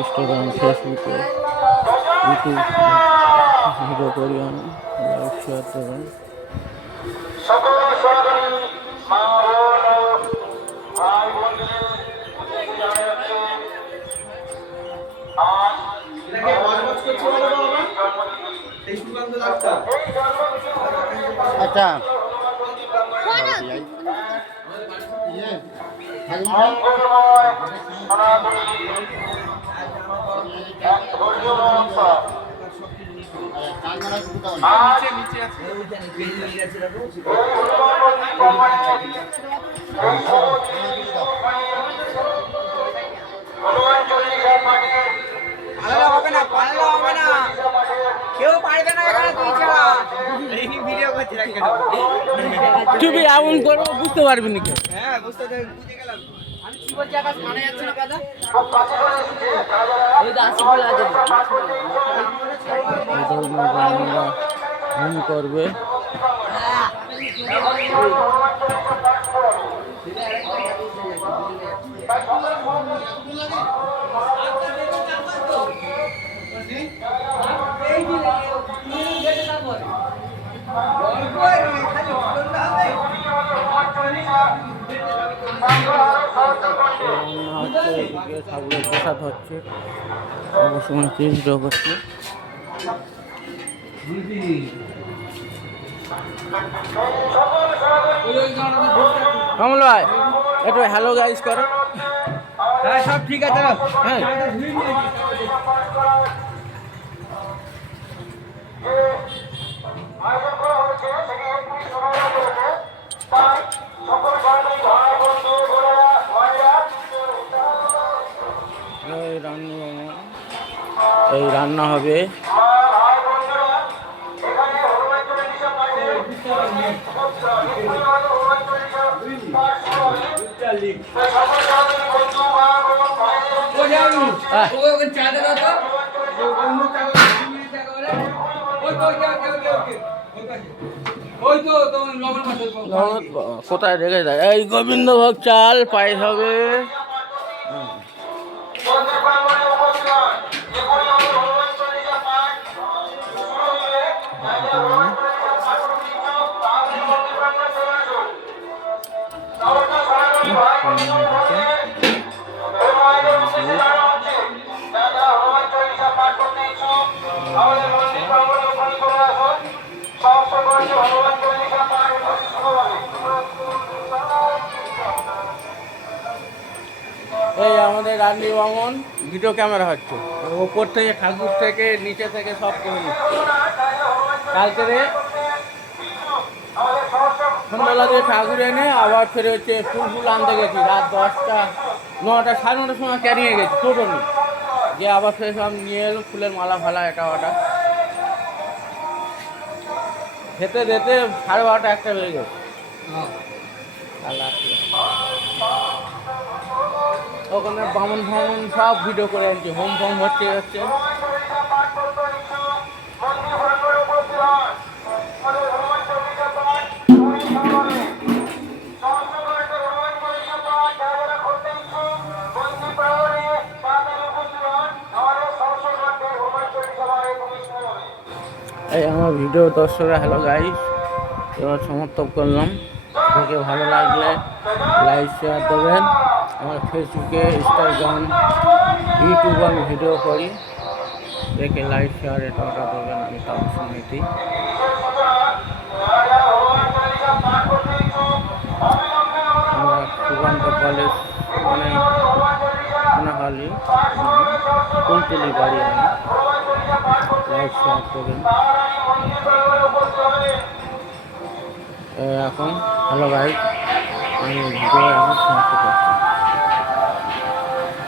Instagram, ফেসবুকে, YouTube video করি আমি, লাইক শেয়ার দেবেন। আচ্ছা তুই এমন করবো বুঝতে পারবি না কেউ। হ্যাঁ বুঝতে বুঝে গেলাম। আমি কি বলছি আকাশ কানে যাচ্ছে না কথা? ওই 80 বলে আছে। হোম করবে। ঠাকুরের প্রসাদ হচ্ছে, অবশ্যই ভিডিও করছে। কমল ভাই একটু হ্যালো গাইস করো। হ্যাঁ সব ঠিক আছে। হ্যাঁ এই রান্না হবে। কোথায় রেখে দেয় এই গোবিন্দভোগ চাল পায়েস হবে। এই আমাদের রান্নি বামন ভিডিও ক্যামেরা হচ্ছে, ওপর থেকে ঠাকুর থেকে নিচে থেকে সব করে নিচ্ছে। কালকে সন্ধ্যাবেলা দিয়ে ঠাকুর এনে আবার ফেরে হচ্ছে ফুল আনতে গেছি রাত 10টা 9টা 9:30টার সময় ক্যারিয়ে গেছি টোটো নিয়ে, যে আবার ফেরে সব নিয়ে এলো ফুলের মালা ফালা এটা ওটা খেতে যেতে 12:30 1টা হয়ে গেছে। ওখানে বামন ফামন সব ভিডিও করে আনছি, হোম ফোম হচ্ছে। এই আমার ভিডিও দর্শকরা হ্যালো গাইস, এবার সমর্থন করলাম। দেখে ভালো লাগলে লাইক শেয়ার দেবেন। আমার ফেসবুকে, ইনস্টাগ্রাম, ইউটিউবে আমি ভিডিও করি, দেখে লাইক শেয়ার এটা ওটা দেবেন, আমি সব সময় দিই। আমরা সুকান্ত কলেজ মানে কোনাখালি কুলতলি বাড়ি, আমি লাইক শেয়ার দেবেন। এখন হ্যালো গাইস, আমি ভিডিও এখন সমাপ্ত করছি।